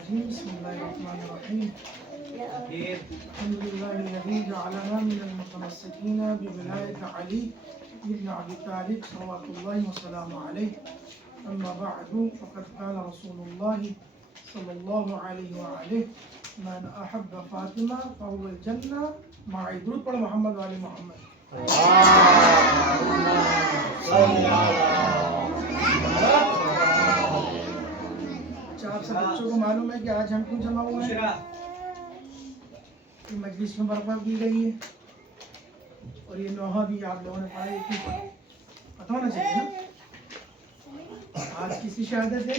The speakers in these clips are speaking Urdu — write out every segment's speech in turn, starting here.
الرجيم بسم الله الرحمن الرحيم الحمد لله الذي جعلنا من المتمسكين بولاية علي بن أبي طالب صلوات الله وسلامه عليه أما بعد فقد قال رسول الله صلى الله عليه وآله من أحب فاطمة فهو الجنة مع درود پر محمد وآل محمد. آپ سب بچوں کو معلوم ہے کہ آج ہم کیوں جمع ہوئے ہیں؟ مجلس میں برپا کی گئی ہے اور یہ لوحہ بھی آپ لوگوں نے پایا کہ پتہ ہونا چاہیے نا. آج کسی شہادت ہے؟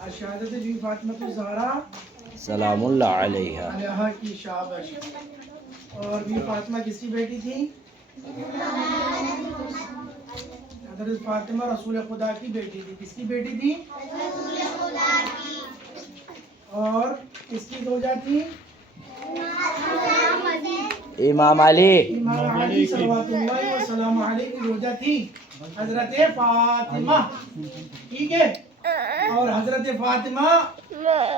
آج شہادت ہے بی فاطمہ الزہرا سلام اللہ علیہ علیہا کی شابش. اور بی فاطمہ کس کی بیٹی تھی؟ حضرت فاطمہ رسول خدا کی بیٹی تھی. کس کی بیٹی تھی؟ رسول خدا کی. اور کس کی زوجہ تھی؟ امام علی. امام علی صلوات اللہ وسلام علیہ کی زوجہ تھی حضرت فاطمہ. ٹھیک ہے. اور حضرت فاطمہ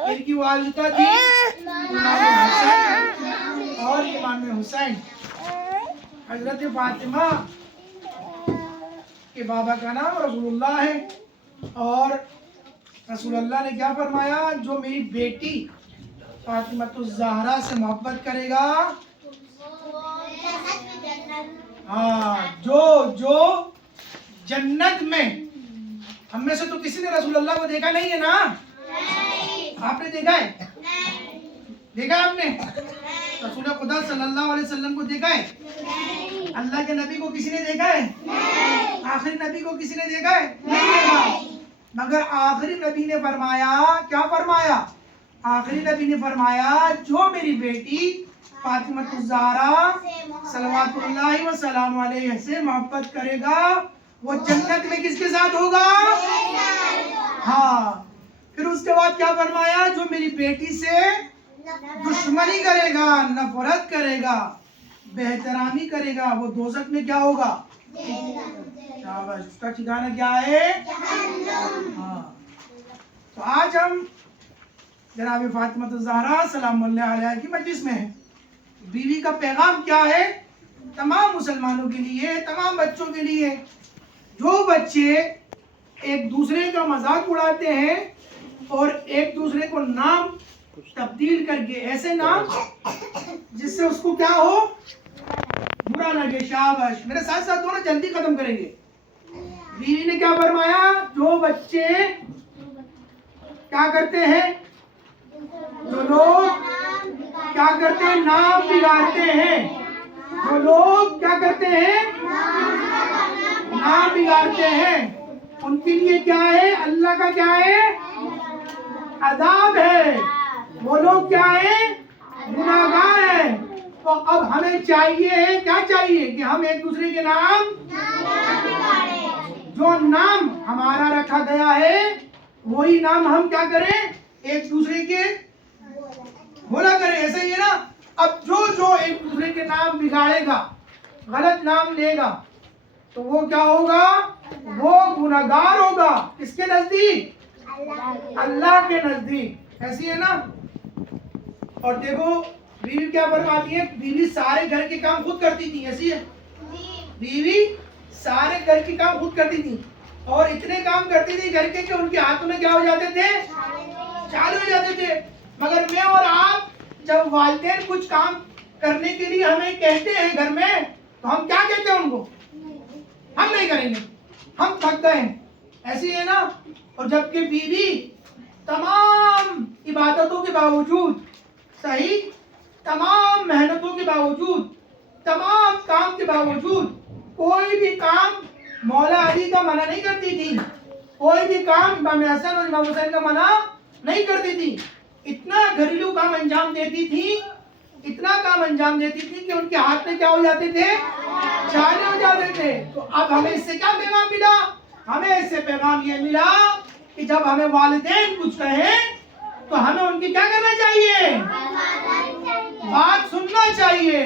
ان کی والدہ تھی امام حسن اور امام حسین. حضرت فاطمہ کہ بابا کا نام رسول اللہ ہے اور رسول اللہ نے کیا فرمایا؟ جو میری بیٹی فاطمہ الزہرا سے محبت کرے گا جو جنت میں. ہم میں سے تو کسی نے رسول اللہ کو دیکھا نہیں ہے نا؟ آپ نے دیکھا ہے؟ دیکھا آپ نے رسول خدا صلی اللہ علیہ وسلم کو دیکھا ہے؟ اللہ کے نبی کو کسی نے دیکھا ہے؟ آخری نبی کو کسی نے دیکھا ہے؟ نہیں دیکھا. مگر آخری نبی نے فرمایا, کیا فرمایا؟ آخری نبی نے فرمایا جو میری بیٹی فاطمہ الزہرا صلوات اللہ وسلام علیہ سے محبت کرے گا وہ جنت میں کس کے ساتھ ہوگا؟ ہاں. پھر اس کے بعد کیا فرمایا؟ جو میری بیٹی سے دشمنی کرے گا, نفرت کرے گا, بے احترامی کرے گا وہ دوزخ میں کیا ہوگا؟ شاباش. اس کا ٹھکانہ کیا ہے؟ ہاں. تو آج ہم جناب فاطمہ الزہرا سلام اللہ علیہ کی مجلس میں ہیں. بیوی کا پیغام کیا ہے؟ تمام مسلمانوں کے لیے, تمام بچوں کے لیے. جو بچے ایک دوسرے کا مذاق اڑاتے ہیں اور ایک دوسرے کو نام تبدیل کر کے ایسے نام جس سے اس کو کیا ہو, برا لگے. شاباش. میرے ساتھ ساتھ دونوں جلدی ختم کریں گے. بیوی نے کیا فرمایا؟ جو بچے کیا کرتے ہیں, جو لوگ کیا کرتے ہیں, نام بگاڑتے ہیں. جو لوگ کیا کرتے ہیں, نام بگاڑتے ہیں, ان کے لیے کیا ہے؟ اللہ کا کیا ہے؟ عذاب ہے. وہ لوگ کیا ہیں؟ گناہگار ہیں. تو اب ہمیں چاہیے, کیا چاہیے؟ کہ ہم ایک دوسرے کے نام, جو نام ہمارا رکھا گیا ہے وہی نام ہم کیا کریں؟ ایک دوسرے کے بولا کریں. ایسا ہی ہے نا. اب جو ایک دوسرے کے نام بگاڑے گا, غلط نام لے گا, تو وہ کیا ہوگا؟ وہ گناہگار ہوگا. کس کے نزدیک؟ اللہ کے نزدیک. ایسی ہے نا. اور دیکھو بیوی کیا فرماتی ہے؟ بیوی سارے گھر کے کام خود کرتی تھی. ایسی ہے بیوی سارے گھر کے کام خود کرتی تھی اور اتنے کام کرتی تھی گھر کے کہ ان کے ہاتھوں میں کیا ہو جاتے تھے؟ چالو ہو جاتے تھے. مگر میں اور آپ جب والدین کچھ کام کرنے کے لیے ہمیں کہتے ہیں گھر میں, تو ہم کیا کہتے ہیں ان کو؟ ہم نہیں کریں گے, ہم تھک گئے ہیں. ایسی ہے نا. اور جبکہ بیوی تمام عبادتوں کے باوجود, صحیح, تمام محنتوں کے باوجود, تمام کام کے باوجود کوئی بھی کام مولا علی کا منع نہیں کرتی تھی. کوئی بھی کام امام حسن اور امام حسین کا منع نہیں کرتی تھی. اتنا گھریلو کام انجام دیتی تھی, اتنا کام انجام دیتی تھی کہ ان کے ہاتھ میں کیا ہو جاتے تھے؟ چالے ہو جاتے تھے. تو اب ہمیں اس سے کیا پیغام ملا؟ ہمیں اس سے پیغام یہ ملا کہ جب ہمیں والدین کچھ کہیں تو ہمیں ان کی کیا کرنا چاہیے؟ بات سننا چاہیے.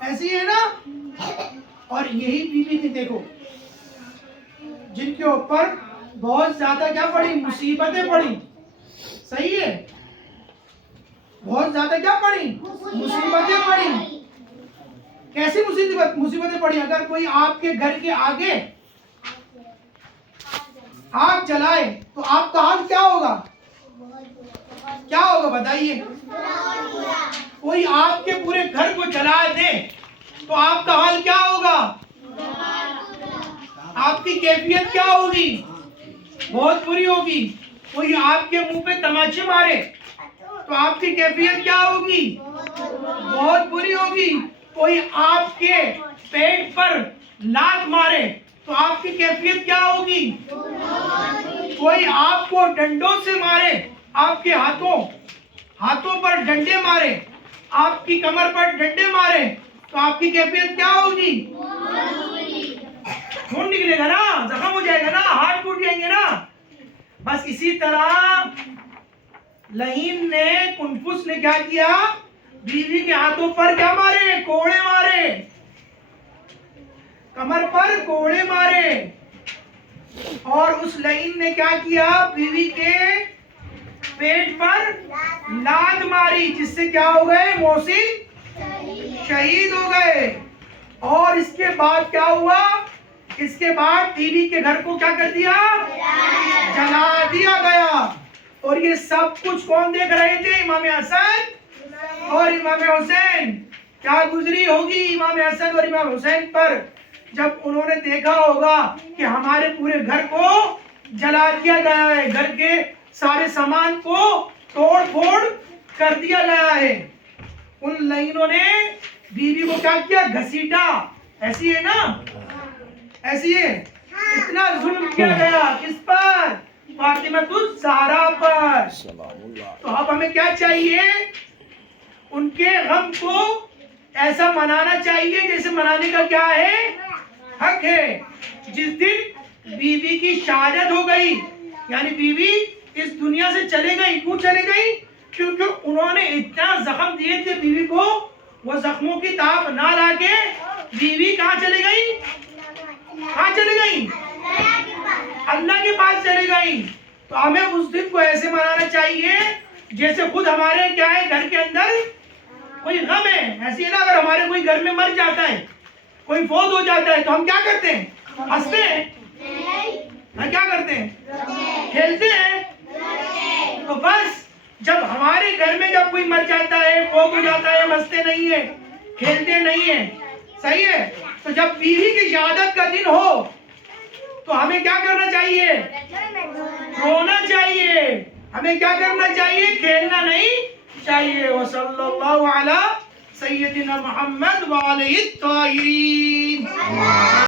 ایسی ہے نا. اور یہی بیوی تھی دیکھو جن کے اوپر بہت زیادہ کیا پڑی؟ مصیبتیں پڑی. صحیح ہے. بہت زیادہ کیا پڑی؟ مصیبتیں پڑی. کیسی مصیبتیں پڑی؟ اگر کوئی آپ کے گھر کے آگے آگ جلائے تو آپ کا حال کیا ہوگا؟ کیا ہوگا بتائیے؟ کوئی آپ کے پورے گھر کو جلا دے تو آپ کا حال کیا ہوگا؟ آپ کی کیفیت کیا ہوگی؟ بہت بری ہوگی. کوئی آپ کے منہ پہ تماچے مارے تو آپ کی کیفیت کیا ہوگی؟ بہت بری ہوگی. کوئی آپ کے پیٹ پر لات مارے تو آپ کی کیفیت کیا ہوگی؟ کوئی آپ کو ڈنڈوں سے مارے، آپ کے ہاتھوں پر ڈنڈے مارے، آپ کی کمر پر ڈنڈے مارے تو آپ کی کیفیت کیا ہوگی؟ خون نکلے گا نا، زخم ہو جائے گا نا، ہاتھ ٹوٹ جائیں گے نا. بس اسی طرح لعین نے، کنفس نے کیا کیا؟ بیوی کے ہاتھوں پر کیا مارے؟ کوڑے مارے، کمر پر کوڑے مارے. اور اس لعین نے کیا کیا؟ بیوی کے پیٹ پر لات ماری، جس سے کیا ہو گئے؟ محسن شہید ہو گئے. اور اس کے بعد کیا ہوا؟ اس کے بعد بیوی کے گھر کو کیا کر دیا؟ جلا دیا گیا. اور یہ سب کچھ کون دیکھ رہے تھے؟ امام حسن اور امام حسین. کیا گزری ہوگی امام حسن اور امام حسین پر جب انہوں نے دیکھا ہوگا کہ ہمارے پورے گھر کو جلا دیا گیا ہے، گھر کے سارے سامان کو توڑ پھوڑ کر دیا گیا ہے. ان لعینوں نے بیوی کو کیا کیا؟ گھسیٹا. ایسی ہے نا؟ ایسی ہے. اتنا ظلم کیا گیا کس پر؟ فاطمہ الزہرا پر. تو اب ہمیں کیا چاہیے؟ ان کے غم کو ایسا منانا چاہیے جیسے منانے کا کیا ہے؟ حق ہے. جس دن بیوی کی شہادت ہو گئی، یعنی بیوی اس دنیا سے چلے گئی. کیوں چلے گئی؟ کیونکہ انہوں نے اتنا زخم دیے تھے بیوی کو، وہ زخموں کی تاب نہ لا کے بیوی کہاں چلے گئی؟ کہاں چلے گئی؟ اللہ کے پاس چلے گئی. تو ہمیں اس دن کو ایسے منانا چاہیے جیسے خود ہمارے کیا ہے؟ گھر کے اندر کوئی غم ہے. ایسی ہے نا، اگر ہمارے کوئی گھر میں مر جاتا ہے، کوئی فوت ہو جاتا ہے تو ہم کیا کرتے ہیں؟ ہنستے ہیں؟ کیا کرتے ہیں؟ کھیلتے ہیں؟ تو بس جب ہمارے گھر میں جب کوئی مر جاتا ہے، فوت ہو جاتا ہے، ہم ہنستے نہیں ہیں، کھیلتے نہیں ہیں. صحیح ہے. تو جب بیوی کی شہادت کا دن ہو تو ہمیں کیا کرنا چاہیے؟ رونا چاہیے. ہمیں کیا کرنا چاہیے؟ کھیلنا نہیں چاہیے. وصلی اللہ علی سیدنا محمد وعلیہ الطاہرین.